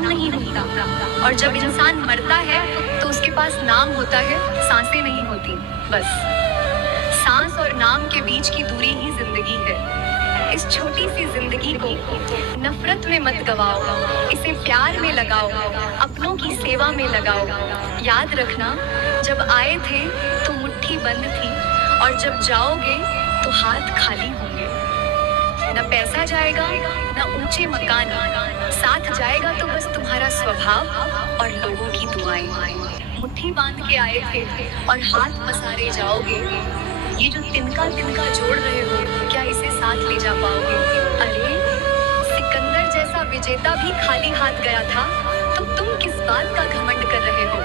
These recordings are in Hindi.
नाम नहीं होता। और जब इंसान मरता है तो उसके पास नाम होता है, सांसें नहीं होती। बस सांस और नाम के बीच की दूरी ही जिंदगी है। इस छोटी सी जिंदगी को नफरत में मत गवाओ, इसे प्यार में लगाओ, अपनों की सेवा में लगाओ। याद रखना, जब आए थे तो मुट्ठी बंद थी, और जब जाओगे तो हाथ खाली होंगे। न पैसा जाएगा न ऊंचे मकान, साथ जाएगा तो बस तुम्हारा स्वभाव और लोगों की दुआएं। मुट्ठी बांध के आए थे और हाथ पसारे जाओगे। ये जो तिनका तिनका जोड़ रहे हो, क्या इसे साथ ले जा पाओगे? अरे सिकंदर जैसा विजेता भी खाली हाथ गया था, तो तुम किस बात का घमंड कर रहे हो?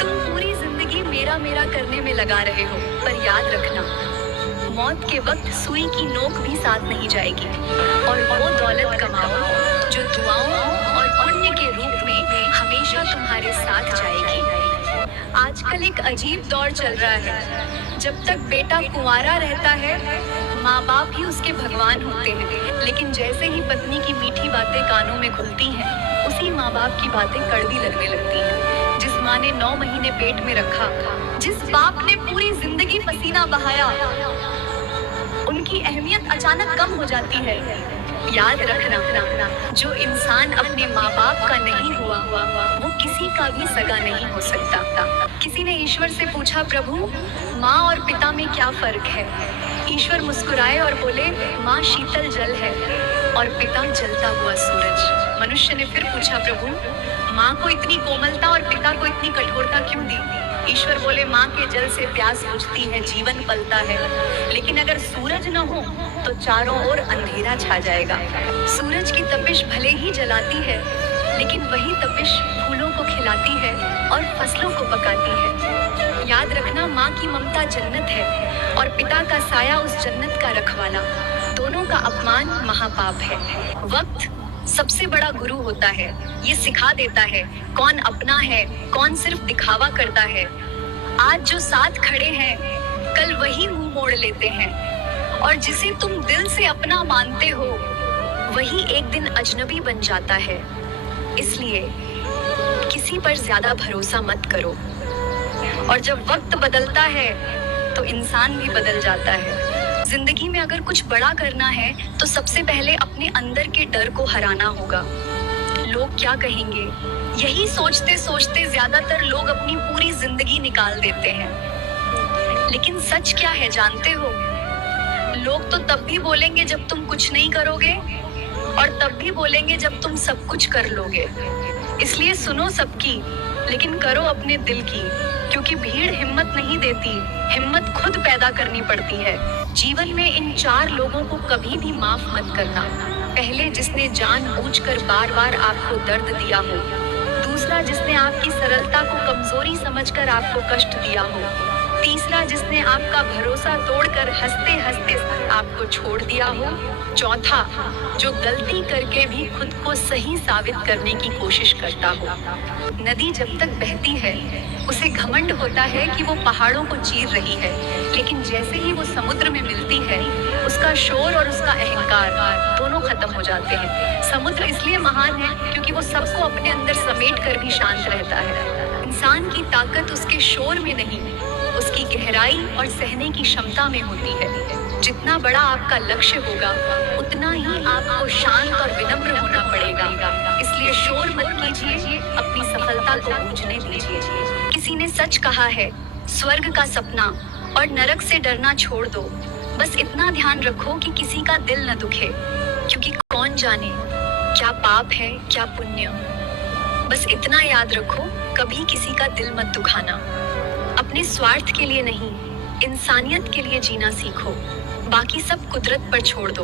तुम पूरी जिंदगी मेरा मेरा करने में लगा रहे हो, पर याद रखना, मौत के वक्त सुई की नोक भी साथ नहीं जाएगी। और वो दौलत कमाओ जो दुआओं और पुण्य के रूप में हमेशा तुम्हारे साथ जाएगी। आजकल एक अजीब दौर चल रहा है। जब तक बेटा कुंवारा रहता है, माँ बाप ही उसके भगवान होते हैं, लेकिन जैसे ही पत्नी की मीठी बातें कानों में घुलती हैं, उसी माँ बाप की बातें कड़वी लगने लगती हैं। जिस माँ ने 9 महीने पेट में रखा, जिस बाप ने पूरी जिंदगी पसीना बहाया, उनकी अहमियत अचानक कम हो जाती है। याद रखना, जो इंसान अपने माँ बाप का नहीं हुआ, वो किसी का भी सगा नहीं हो सकता। किसी ने ईश्वर से पूछा, प्रभु माँ और पिता में क्या फर्क है? ईश्वर मुस्कुराए और बोले, माँ शीतल जल है और पिता जलता हुआ सूरज। मनुष्य ने फिर पूछा, प्रभु माँ को इतनी कोमलता और पिता को इतनी कठोरता क्यों दी? ईश्वर बोले, माँ के जल से प्यास बुझती है, जीवन पलता है, लेकिन अगर सूरज न हो तो चारों ओर अंधेरा छा जाएगा। सूरज की तपिश भले ही जलाती है, लेकिन वही तपिश फूलों को खिलाती है और फसलों को पकाती है। याद रखना, माँ की ममता जन्नत है और पिता का साया उस जन्नत का रखवाला। दोनों का अपमान महापाप है। वक्त सबसे बड़ा गुरु होता है। ये सिखा देता है कौन अपना है, कौन सिर्फ दिखावा करता है। आज जो साथ खड़े हैं, कल वही मुंह मोड़ लेते हैं, और जिसे तुम दिल से अपना मानते हो, वही एक दिन अजनबी बन जाता है। इसलिए किसी पर ज्यादा भरोसा मत करो। और जब वक्त बदलता है तो इंसान भी बदल जाता है। जिंदगी में अगर कुछ बड़ा करना है तो सबसे पहले अपने अंदर के डर को हराना होगा। लोग क्या कहेंगे, यही सोचते सोचते ज्यादातर लोग अपनी पूरी जिंदगी निकाल देते हैं। लेकिन सच क्या है जानते हो? लोग तो तब भी बोलेंगे जब तुम कुछ नहीं करोगे, और तब भी बोलेंगे जब तुम सब कुछ कर लोगे। इसलिए सुनो सबकी, लेकिन करो अपने दिल की, क्योंकि भीड़ हिम्मत नहीं देती, हिम्मत खुद पैदा करनी पड़ती है। जीवन में इन 4 लोगों को कभी भी माफ मत करना। पहले, जिसने जानबूझकर बार बार आपको दर्द दिया हो। दूसरा, जिसने आपकी सरलता को कमजोरी समझकर आपको कष्ट दिया हो। तीसरा, जिसने आपका भरोसा तोड़कर हंसते हंसते आपको छोड़ दिया हो। चौथा, जो गलती करके भी खुद को सही साबित करने की कोशिश करता हो। नदी जब तक बहती है उसे घमंड होता है कि वो पहाड़ों को चीर रही है, लेकिन जैसे ही वो समुद्र में मिलती है, उसका शोर और उसका अहंकार दोनों खत्म हो जाते हैं। समुद्र इसलिए महान है क्योंकि वो सबको अपने अंदर समेट कर भी शांत रहता है। इंसान की ताकत उसके शोर में नहीं, उसकी गहराई और सहने की क्षमता में होती है। जितना बड़ा आपका लक्ष्य होगा, उतना ही आपको शांत और विनम्र होना पड़ेगा। इसलिए शोर मत कीजिए, अपनी सफलता को बूझने दीजिए। किसी ने सच कहा है, स्वर्ग का सपना और नरक से डरना छोड़ दो। बस इतना ध्यान रखो कि किसी का दिल न दुखे, क्योंकि कौन जाने क्या पाप है क्या पुण्य। बस इतना याद रखो, कभी किसी का दिल मत दुखाना। अपने स्वार्थ के लिए नहीं, इंसानियत के लिए जीना सीखो। बाकी सब कुदरत पर छोड़ दो।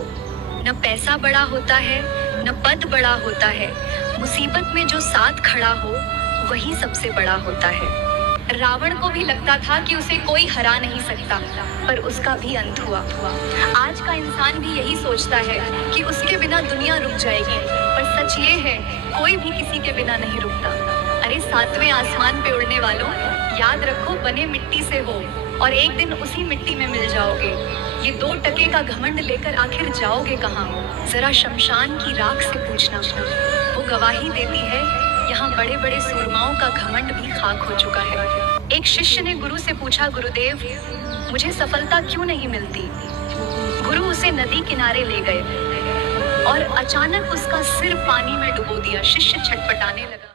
न पैसा बड़ा होता है, न पद बड़ा होता है। मुसीबत में जो साथ खड़ा हो, वही सबसे बड़ा होता है। रावण को भी लगता था कि उसे कोई हरा नहीं सकता, पर उसका भी अंत हुआ। आज का इंसान भी यही सोचता है कि उसके बिना दुनिया रुक जाएगी, पर सच ये है, कोई भी किसी के बिना नहीं रुकता। अरे 7वें आसमान पे उड़ने वालों, याद रखो बने मिट्टी से हो और एक दिन उसी मिट्टी में मिल जाओगे। ये 2 टके का घमंड लेकर आखिर जाओगे कहाँ? जरा शमशान की राख से पूछना, वो गवाही देती है, यहाँ बड़े बड़े सूरमाओं का घमंड भी खाक हो चुका है। एक शिष्य ने गुरु से पूछा, गुरुदेव मुझे सफलता क्यों नहीं मिलती? गुरु उसे नदी किनारे ले गए और अचानक उसका सिर पानी में डुबो दिया। शिष्य छटपटाने लगा।